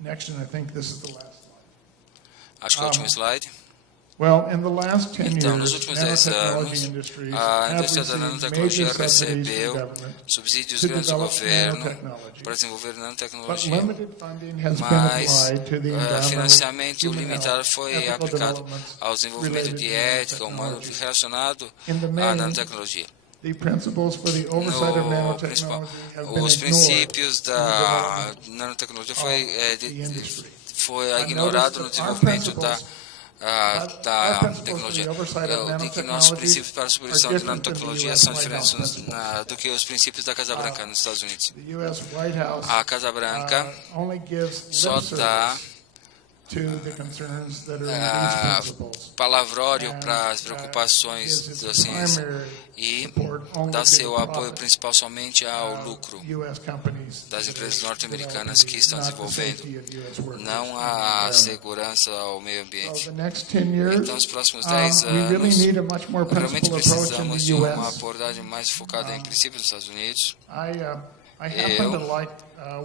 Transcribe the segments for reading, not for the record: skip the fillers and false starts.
Next, and I think this is the last slide. Acho que é o último slide. Well, in the last 10 Então, nos years, últimos 10 nanotechnology anos, industries a have indústria da received nanotecnologia major subsidies from recebeu government subsídios to grandes do develop governo nanotechnology. para desenvolver But nanotecnologia, limited funding has been mas applied to the environmental, financiamento human limitado health, foi ethical aplicado developments ao desenvolvimento related de to ética humana nanotechnology. relacionado In the à main, nanotecnologia. the principles for the oversight of No principal, nanotechnology have been os ignored princípios in the da development nanotecnologia of the industry. foi I ignorado no noticed that our desenvolvimento principles da for the tecnologia. oversight of De que nossos nanotechnology princípios para a are supervisão de different than the nanotecnologia US são White diferentes House principles. do que os princípios da Casa Branca nos Estados Unidos. The US White House A Casa Branca only gives só lip dá service to the concerns that are in these principles. palavrório And, para as preocupações gives da its ciência primary e support only dá to seu the apoio profit principal somente ao of lucro US companies das that empresas are norte-americanas que estão developing, not the desenvolvendo, safety of US workers não and the a environment. segurança ao meio So ambiente. the next 10 years, Então, os próximos 10 we really anos, need a much more realmente principled approach in precisamos the de uma US. abordagem mais focada em princípios nos Estados Unidos. I happen to like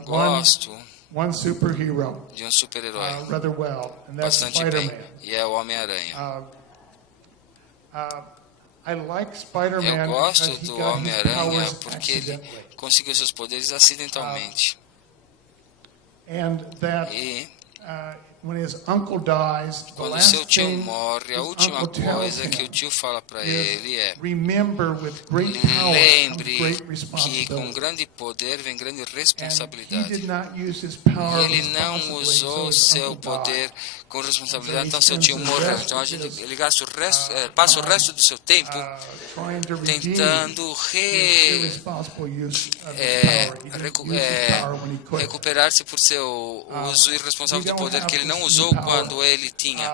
Gosto one superhero de um super-herói rather well, and that's bastante bem, Spider-Man. e é o Homem-Aranha. I like Spider-Man Eu gosto because he do got his Homem-Aranha powers porque ele accidentally. conseguiu seus poderes acidentalmente. And that E when his uncle dies, the quando last seu tio thing morre, a his última uncle tells coisa que o him tio fala para ele é: remember with great power comes lembre great que com responsibility. grande poder vem grande And he responsabilidade. did not use his E power ele não responsibly, usou so his seu uncle poder died. com responsabilidade, então So seu he tio spends the morreu. rest Então of his, ele gasta passa o resto do seu tempo trying to redeem tentando his irresponsible use of his power. He didn't use his power when he could. recuperar-se por seu uso irresponsável do poder que ele não usou quando ele tinha.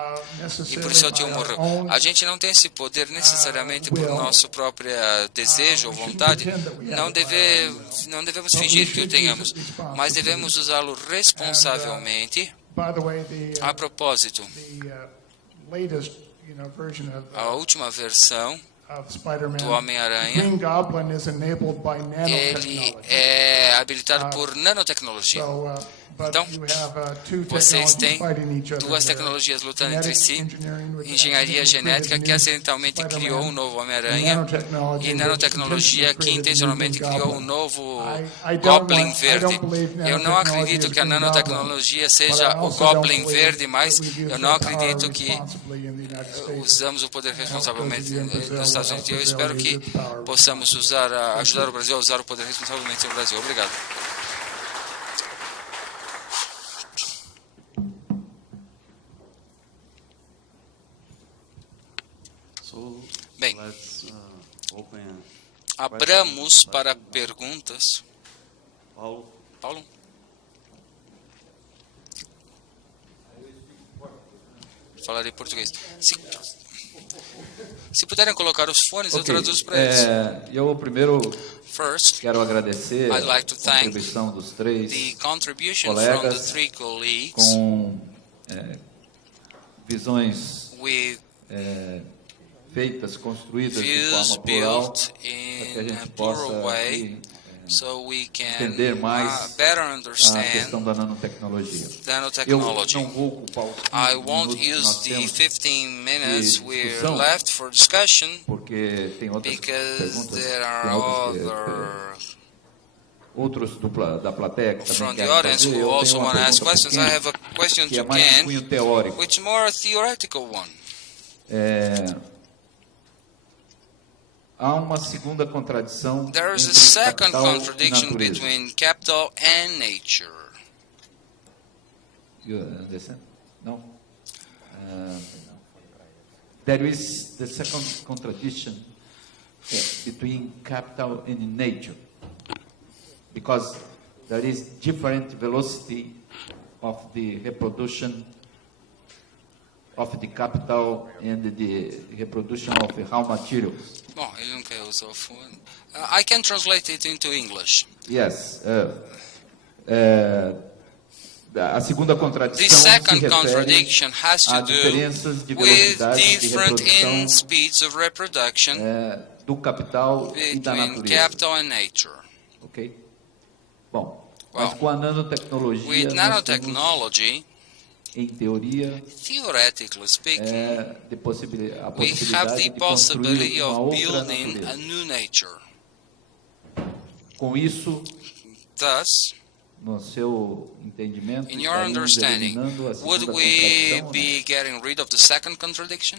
E por isso o tio morreu. A gente não tem esse poder necessariamente por nosso próprio desejo ou vontade. Não devemos fingir que o tenhamos, mas devemos usá-lo responsavelmente. By the way, A propósito, latest version a última versão of Spider-Man, do Homem-Aranha, Green Goblin is enabled by ele nanotechnology. é habilitado por nanotecnologia. Então, vocês têm duas tecnologias lutando entre si. Engenharia genética, que acidentalmente criou um novo Homem-Aranha, e nanotecnologia, que intencionalmente criou um novo Goblin verde. Eu não acredito que a nanotecnologia seja o Goblin verde, mas eu não acredito que usamos o poder responsavelmente nos Estados Unidos. Eu espero que possamos ajudar o Brasil a usar o poder responsavelmente no Brasil. Obrigado. Bem, abramos para perguntas. Paulo? Falarei português. Se puderem colocar os fones, eu traduzo para eles. Eu primeiro First, quero agradecer I'd like to a thank contribuição dos the três contribution from the colegas three colleagues com visões with feitas, construídas de views forma plural, built para que a in gente a possa plural way, aqui, so we can entender mais better a understand questão da nanotecnologia. Eu nanotechnology. não vou ocupar os 15 I won't minutos que use nós the temos, 15 minutes we're discussão, left for discussion porque tem outras because perguntas, there are tem outros da plateia que from também the querem audience fazer. who Eu also tenho uma want to ask pergunta questions. I pequena, have a question que é to mais de Ken, cunho teórico. which is more a theoretical one. Há uma segunda contradição There is a entre second capital e contradiction natureza. between capital and nature. You understand? No? There is the second contradiction between capital and nature, because there is different velocity of the reproduction of the capital and the reproduction of the raw materials. Bom, ele não quer usar o fone. I can translate it into English. Yes. A segunda The contradição se second refere contradiction has a to do diferenças de with velocidade de different reprodução in speeds of reproduction do capital e da between natureza. capital and nature. Ok? Bom, Mas com a nanotecnologia, with nós temos, nanotechnology, em teoria, theoretically speaking, a we have possibilidade the de possibility construir uma of outra building a natureza. new nature. Com isso, Thus, no seu entendimento, in your estaríamos understanding, eliminando a would segunda we contradição? be getting rid of the second contradiction?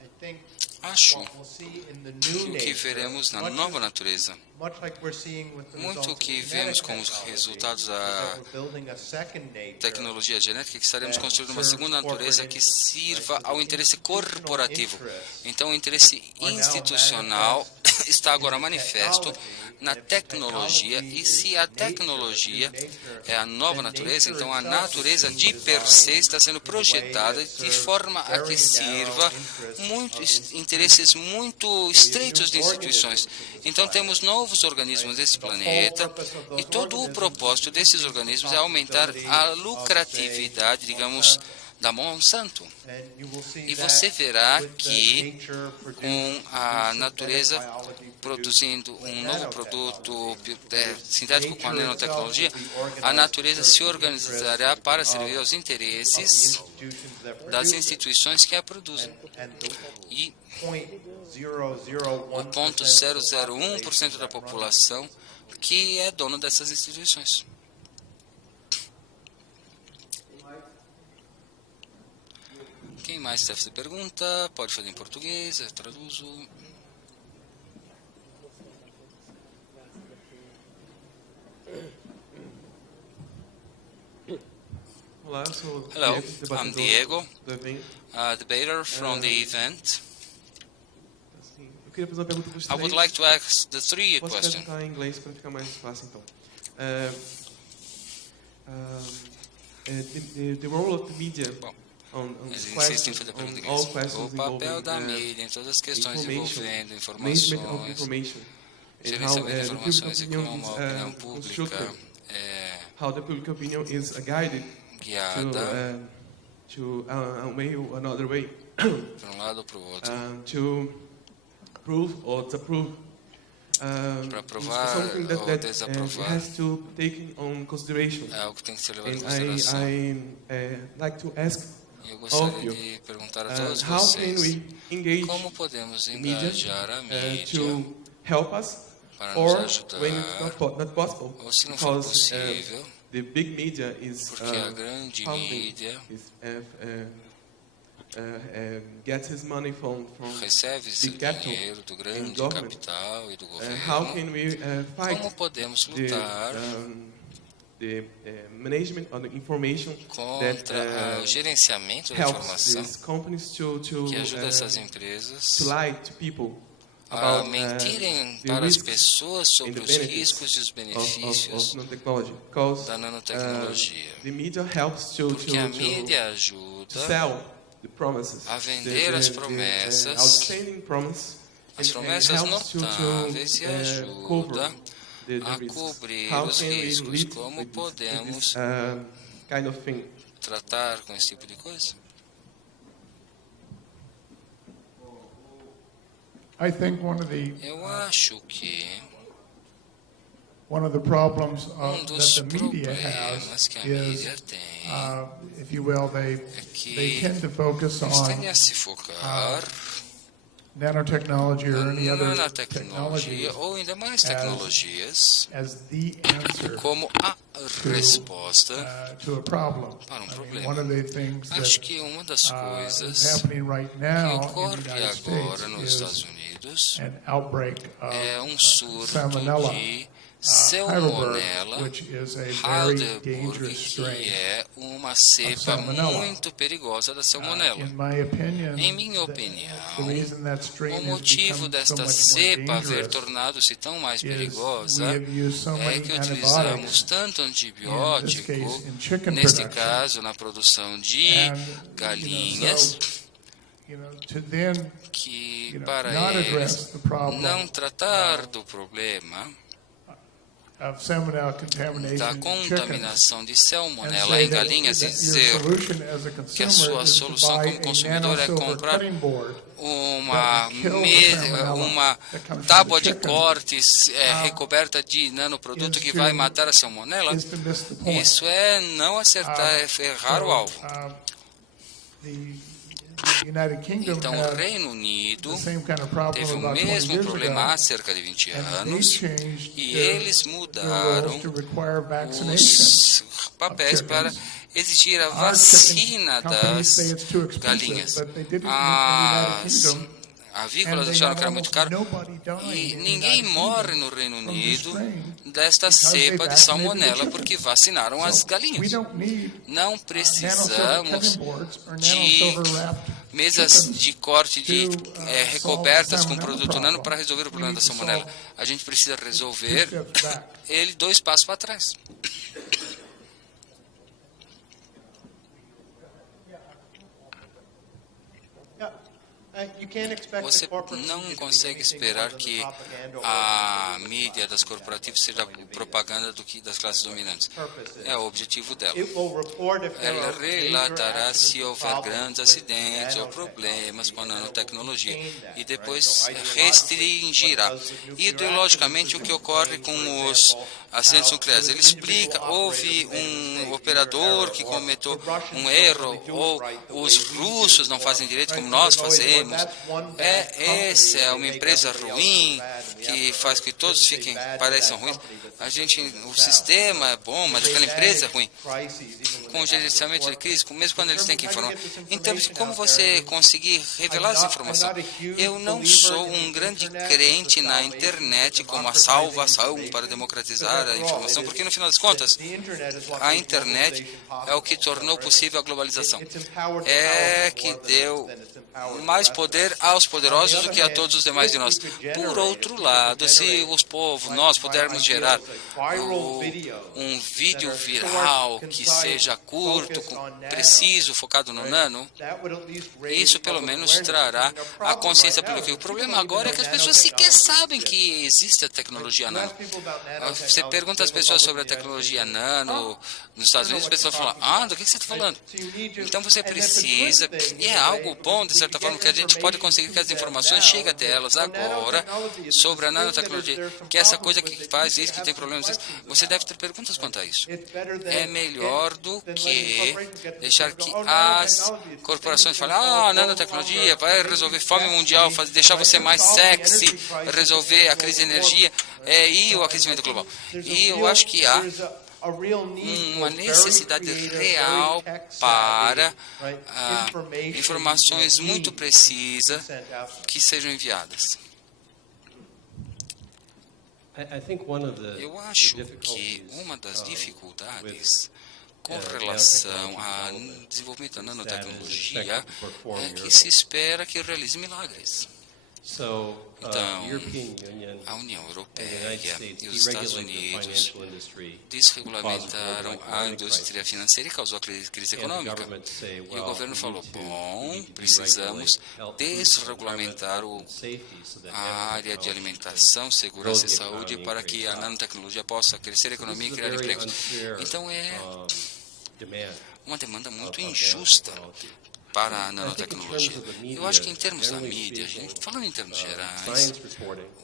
I think Acho what we'll see in the que new o que nature, veremos na much nova natureza, much like we're seeing with the muito o results que of vemos genetic com os technology, resultados is da that we're building a second nature tecnologia genética, que estaremos that construindo uma serves segunda natureza corporate que sirva interests. ao interesse corporativo. Interests Então, o interesse are now institucional manifest está agora in manifesto technology, na and if tecnologia, technology e se a is nature, tecnologia new nature, é a nova then natureza, nature então a itself is natureza being de per se designed está sendo in a way projetada that de serves forma a que very sirva narrow interests muito, of institutions. interesses muito estreitos de instituições. Então temos novos organismos desse planeta, e todo o propósito desses organismos é aumentar a lucratividade, digamos, da Monsanto. E você verá que com a natureza produzindo um novo produto sintético com a nanotecnologia, a natureza se organizará para servir aos interesses das instituições que a produzem. E o 0,001% da população que é dono dessas instituições. Quem mais deve ter pergunta? Pode fazer em português, eu traduzo. Olá, eu sou Hello, Diego, I'm Diego, do evento. debater from the event. Assim, eu queria fazer uma pergunta para os I três. would like to ask the three Posso questions. perguntar em inglês para ficar mais fácil, então. The role of the media Bom, on eles questions, insistem em fazer pergunta em on all inglês. O questions papel da involving mídia em todas as questões information, envolvendo management of informações, information, and how gerenciamento de the public informações e opinion como a is opinião pública constructed, é how the public opinion is guided guiada to a way or another way. para um lado ou para o outro. To prove or disapprove Para provar something ou that desaprovar. has to take on consideration. É algo que tem que ser levado em And consideração. I like to ask Eu gostaria of you, de perguntar a todos how can vocês we engage como podemos media engajar a mídia to help us, para nos or ajudar, when it's not possible, ou se não for because possível, the big media is porque a grande mídia gets his money from recebe esse big capital dinheiro do grande government. capital e do How governo. can we fight Como podemos the, lutar the management of the information contra that o gerenciamento da helps informação these companies to que ajuda essas empresas to lie to people a about mentirem the para as risks pessoas and sobre the os benefits riscos e os of benefícios nanotechnology? Because da nanotecnologia? the media helps to Porque a mídia to ajuda sell the promises, a vender as the promessas, outstanding promise, as and promessas helps to notáveis e cover ajuda the a risks. cobrir How os can we riscos. live Como with this podemos kind of thing? tratar com esse tipo de coisa? I think one of the Eu acho que problems dos that the media problemas has que a is, mídia tem if you will, é they que tend to focus eles on tendem a se focar nanotechnology or any na other nanotecnologia technologies ou em demais tecnologias as the answer como a resposta to a problem. para um I mean, problema. one of the things Acho that que uma das is coisas happening right que now in the ocorre United agora States nos Estados is Unidos an outbreak é of surto salmonella. de Heidelberg, salmonella which is a very Heidelberg, dangerous que strain. é uma cepa salmonella. muito perigosa da salmonella. In my opinion, Em minha the opinião, reason that strain o has motivo become so desta much more cepa haver dangerous tornado-se tão mais is we perigosa have used so é many que antibiotics, utilizamos tanto in this antibiótico, case, in chicken neste production. caso na produção de And, galinhas, to then que para not address eles the problem não tratar do problema of salmonella contamination da in contaminação de chickens, salmonela and em say galinhas e that your dizer solution as a que a consumer sua is to solução buy como a consumidor é nano-silver comprar cutting board uma, that will kill the salmonella uma that comes from tábua the de chicken. cortes recoberta de nanoproduto que vai matar a salmonela. Is to miss the point. Isso é não acertar, é errar o alvo. The United Kingdom Então, o had Reino Unido the same kind of problem teve o about 20 mesmo years problema há ago, cerca de 20 and they anos changed e their eles rules mudaram to require vaccination. os papéis of para chickens. exigir a Our vacina chicken companies das say it's too expensive, galinhas. but they did it in the United As Kingdom. avícolas And they acharam have que era muito almost caro nobody dying e in the ninguém United morre Kingdom no Reino from this Unido strain desta because they cepa de vaccinated the salmonela chickens. porque vacinaram as So we galinhas. don't need Não nano-silver precisamos cutting boards or de nano-silver wrapped mesas chickens de corte de to, recobertas solve com the produto salmonella nano para resolver o problem. problema da We need to salmonela. solve A gente precisa 2 resolver steps back. ele 2 passos para trás. You can't expect Você the corporate não media to be consegue anything esperar more than que propaganda or a mídia das corporativas seja propaganda do que das classes dominantes. É o objetivo dela. It will report if there Ela are major relatará accidents se or houver problems grandes with acidentes ou nanotechnology, problemas com a and it will nanotecnologia contain that, e right? depois So ideologically, restringirá. what does the nuclear Ideologicamente, o accident que ocorre explain, com for os example, acidentes how nucleares? Ele explica, houve um operador que cometeu um erro, ou os russos não fazem direito como nós fazemos. Essa é uma empresa ruim que faz que todos pareçam ruins. O sistema é bom, mas aquela empresa é ruim. Com o gerenciamento de crise, mesmo quando eles têm que informar. Então, como você conseguir revelar essa informação? Eu não sou um grande crente na internet como a salvação para democratizar a informação, porque no final das contas, a internet é o que tornou possível a globalização. É que deu mais poder aos poderosos do que a todos os demais de nós. Por outro lado, se os povos, nós pudermos gerar um vídeo viral que seja curto, preciso, focado no nano, isso pelo menos trará a consciência pelo que. O problema agora é que as pessoas sequer sabem que existe a tecnologia nano. Você pergunta às pessoas sobre a tecnologia nano nos Estados Unidos, as pessoas falam, do que você está falando? Então você precisa, e é algo bom de certa forma, que a gente pode conseguir que as informações cheguem até elas agora sobre a nanotecnologia, que é essa coisa que faz isso, que tem problemas. Você deve ter perguntas quanto a isso. É melhor do que deixar que as corporações falem, a nanotecnologia vai resolver fome mundial, deixar você mais sexy, resolver a crise de energia e o aquecimento global. E eu acho que há uma necessidade real para informações muito precisas que sejam enviadas. Eu acho que uma das dificuldades com relação ao desenvolvimento da nanotecnologia é que se espera que realize milagres. Então, a União Europeia e os Estados Unidos desregulamentaram a indústria financeira e causou a crise econômica. E o governo falou, bom, precisamos desregulamentar a área de alimentação, segurança e saúde para que a nanotecnologia possa crescer a economia e criar empregos. Então, é uma demanda muito injusta para a nanotecnologia. Eu acho que em termos da mídia, falando em termos gerais,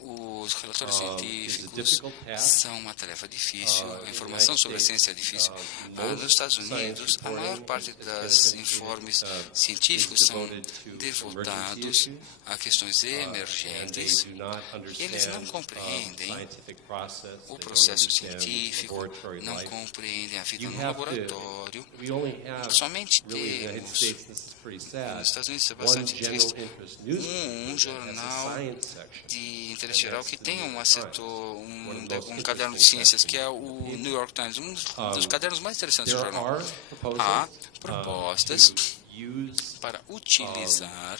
os relatórios científicos são uma tarefa difícil, a informação sobre a ciência é difícil. Nos Estados Unidos, a maior parte dos informes científicos são devotados a questões emergentes e eles não compreendem o processo científico, não compreendem a vida no laboratório. Somente temos, nos Estados Unidos é bastante triste, um jornal de interesse geral que tem um caderno de ciências, que é o New York Times, um dos cadernos mais interessantes do jornal. Há propostas para utilizar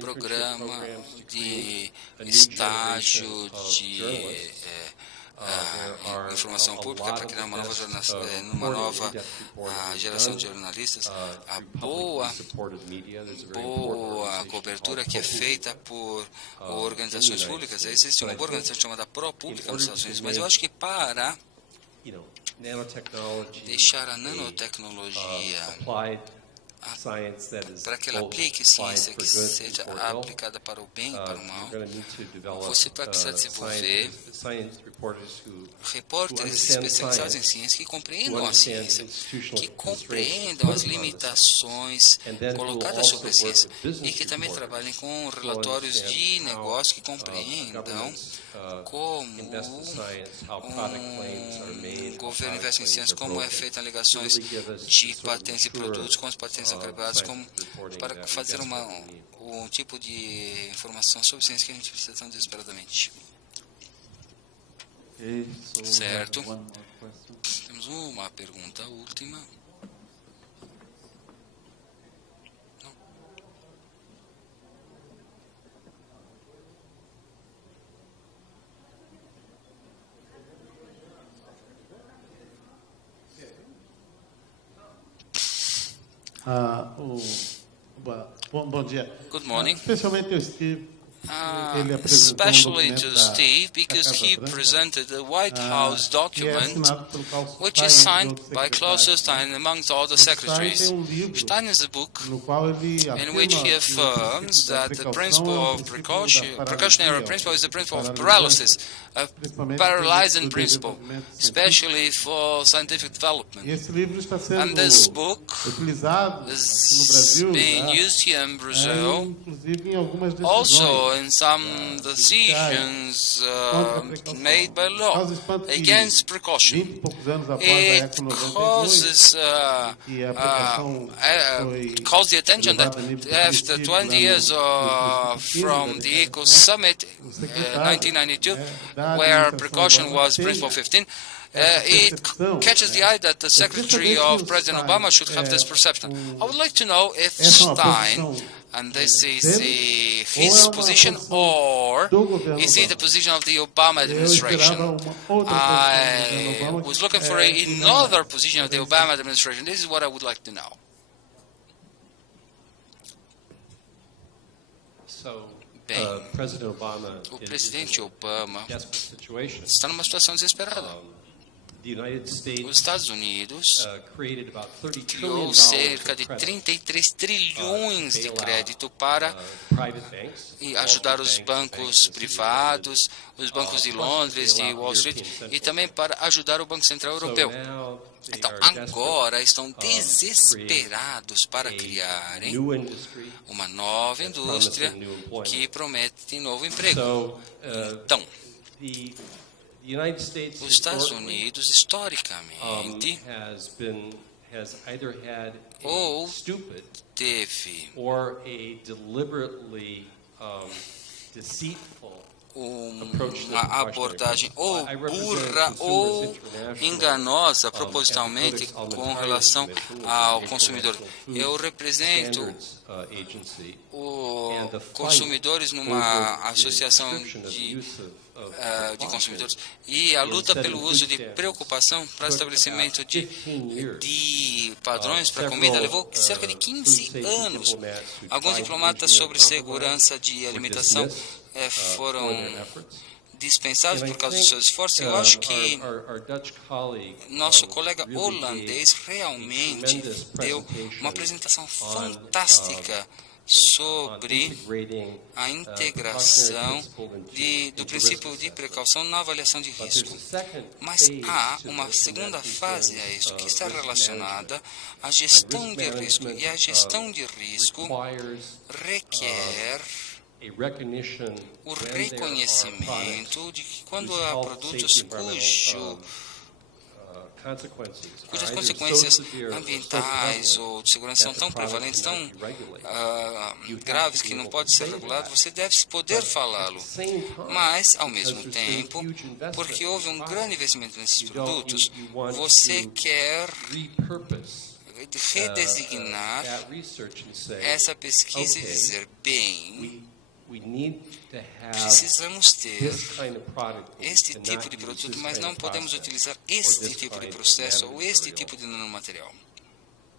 programa de estágio de informação pública para criar uma nova geração de jornalistas. A boa cobertura que é feita por organizações públicas. Existe uma boa organização chamada ProPublica nos Estados Unidos, mas eu acho que para deixar a nanotecnologia para que ela aplique ciência que seja aplicada para o bem e para o mal, você vai precisar desenvolver repórteres especializados em ciência que compreendam a ciência, que compreendam as limitações colocadas sobre a ciência e que também trabalhem com relatórios de negócio que compreendam como um governo investe em ciência, como é feita alegações de patentes e produtos, como as patentes são quebradas, como para fazer um tipo de informação sobre ciência que a gente precisa tão desesperadamente. Certo. Temos uma pergunta última. Bom dia. Good morning. Especialmente o Steve. Especially to Steve, because he presented the White House document, which is signed by Klaus Stein amongst all the secretaries. Stein is a book in which he affirms that the principle of precautionary principle is the principle of paralysis, a paralyzing principle, especially for scientific development. And this book is being used here in Brazil, also in some decisions made by law against precaution. It calls the attention that after 20 years from the Eco Summit 1992, where precaution was principle 15, it catches the eye that the Secretary of President Obama should have this perception. I would like to know if Stein, and this is his position, or is it the position of the Obama administration? I was looking for another position of the Obama administration. This is what I would like to know. Bem, o presidente Obama está numa situação desesperada. Os Estados Unidos criou cerca de 33 trilhões de crédito para ajudar os bancos privados, os bancos de Londres, de Wall Street, e também para ajudar o Banco Central Europeu. Então, agora estão desesperados para criarem uma nova indústria que promete novo emprego. Então, os Estados Unidos, historicamente, ou teve uma abordagem ou burra ou enganosa propositalmente com relação ao consumidor. Eu represento os consumidores numa associação de consumidores, e a luta pelo uso de preocupação para estabelecimento de padrões para comida levou cerca de 15 anos. Alguns diplomatas sobre segurança de alimentação foram dispensados por causa dos seus esforços. Eu acho que nosso colega holandês realmente deu uma apresentação fantástica sobre a integração do princípio de precaução na avaliação de risco. Mas há uma segunda fase a isso, que está relacionada à gestão de risco. E a gestão de risco requer o reconhecimento de que quando há produtos cujas consequências ambientais ou de segurança são tão prevalentes, tão graves que não pode ser regulado, você deve poder falá-lo. Mas, ao mesmo tempo, porque houve um grande investimento nesses produtos, você quer redesignar essa pesquisa e dizer, bem, We need to have Precisamos ter this kind of product. este and tipo not de use produto, this mas kind não of podemos process utilizar or este this tipo de kind of processo ou este nanomaterial. tipo de nanomaterial.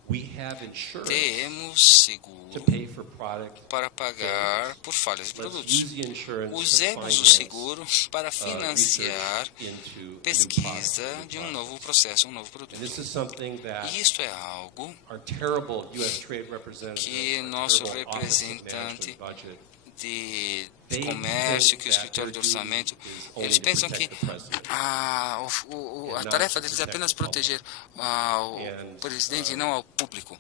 We have insurance Temos to seguro pay for product para pagar por falhas de Let's produtos. use the insurance to Usemos o finance, seguro para financiar research into a new pesquisa product, de um novo processo, um novo And produto. this is something that E isto é algo our terrible U.S. Trade Representative, que our nosso terrible Office of representante Management Budget, de they comércio, think que o that escritório de their duty orçamento, is only eles to pensam que protect the president. a tarefa deles é apenas proteger ao presidente e não ao público.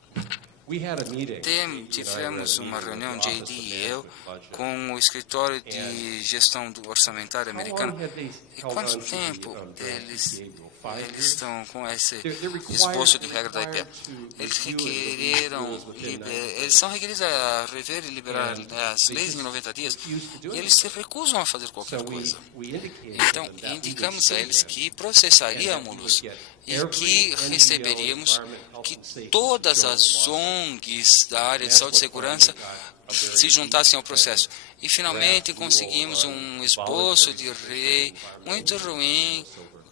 We had a meeting. Tivemos uma reunião, JD e eu, com o escritório de gestão orçamentária americano. E quanto tempo eles estão com esse esboço de regra da IPA? Eles são requeridos a rever e liberar as leis em 90 dias e eles se recusam a fazer qualquer coisa. Então, indicamos a eles que processaríamos e que receberíamos que todas as ONGs da área de saúde e segurança se juntassem ao processo. E finalmente conseguimos um esboço de lei muito ruim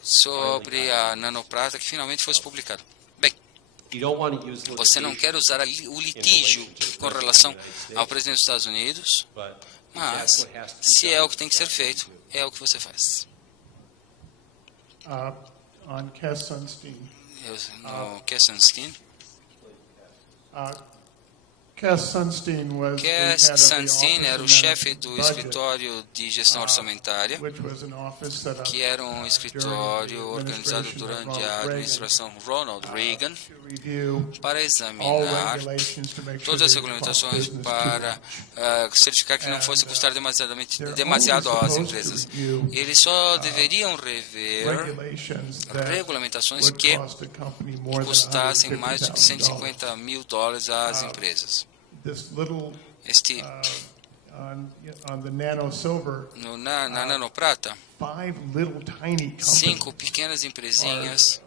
sobre a nanoprata que finalmente fosse publicado. Bem, você não quer usar o litígio com relação ao presidente dos Estados Unidos, mas se é o que tem que ser feito, é o que você faz. On Cass Sunstein. No Cass Sunstein. Cass Sunstein was the head Cass of the Sunstein Office era o of chefe Management do Budget, escritório de gestão orçamentária, which was an office set up que era um escritório during the organizado administration of durante Ronald a Reagan, administração Ronald Reagan, to review para all examinar regulations to make sure todas as they didn't cost regulamentações business para too much. certificar que não fosse custar demasiado only às supposed to empresas. review, Eles só deveriam rever regulations that regulamentações would que cost a company more than custassem mais de $150,000. $150 mil às empresas. This little Este, on the nano silver, na nanoprata, 5 little tiny 5 companies pequenas empresinhas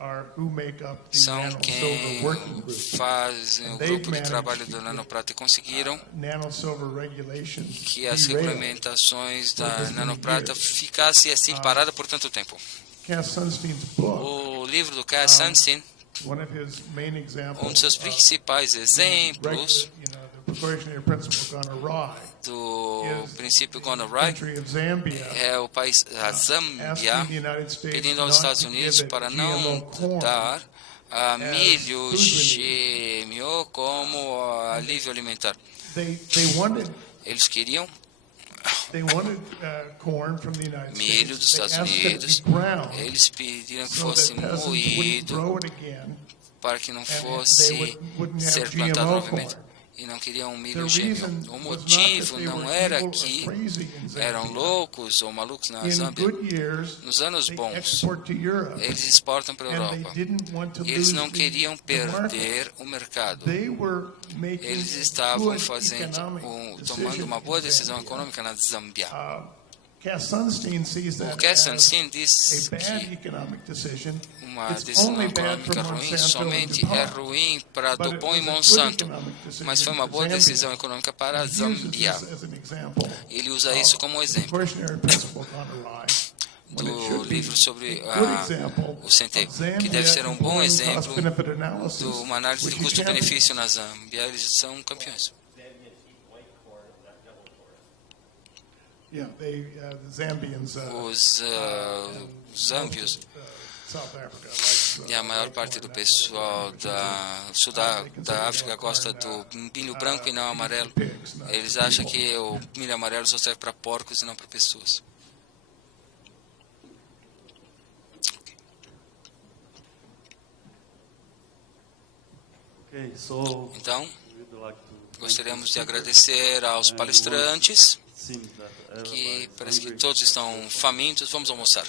are who make up the são nano silver quem working group. fazem o grupo de trabalho da nanoprata e conseguiram Nano silver regulations que as derailed. regulamentações da nanoprata ficassem assim paradas por tanto tempo. Cass Sunstein's book, O livro do Cass Sunstein, one of his main examples, um dos seus principais exemplos the precautionary principle gone awry, do princípio Gone Awry country of Zambia, é o país, a Zâmbia, asking the United States pedindo aos not Estados to Unidos give it para GMO não corn dar milho food relief. GMO como alívio alimentar. They wanted Eles queriam corn from the United milho dos States. Estados They asked Unidos. it to be ground Eles pediram que so fosse that peasants wouldn't moído grow it again, para que não they fosse wouldn't have ser plantado GMO novamente. corn. E não queriam The milho reason GMO. O was not motivo that they não were era evil or que crazy in Zambia. eram loucos ou malucos na In Zâmbia. good years, Nos anos they bons, export to Europe, eles exportam para a and Europa. they didn't want to E eles lose não queriam the market. perder o mercado. They were making Eles estavam good fazendo, economic tomando uma boa decisions in decisão Zambia. econômica na Zâmbia. Cass Sunstein sees O that Cass as Sunstein diz a bad que economic decision. uma It's decisão only bad for econômica ruim Monsanto somente and é DuPont. ruim para But it Dupont e was a good Monsanto, economic decision mas foi uma for boa Zambia. decisão econômica para a He uses Zâmbia. this as an example Ele usa isso como exemplo precautionary principle gone awry. When it do should be livro sobre a good example o centeio, of Zambia que deve ser um bom employing exemplo cost-benefit analysis, de uma análise de which you can't- custo-benefício na Zâmbia. Eles são campeões. Yeah, the Zambians, Os zâmbios South Africa, like, e a maior parte do pessoal sul da África gosta do milho branco e não amarelo. Eles acham que o milho amarelo só serve para porcos e não para pessoas. Okay, so Então, we'd like to gostaríamos de agradecer aos palestrantes, seem that que everybody is parece que hungry. todos estão famintos. Vamos almoçar.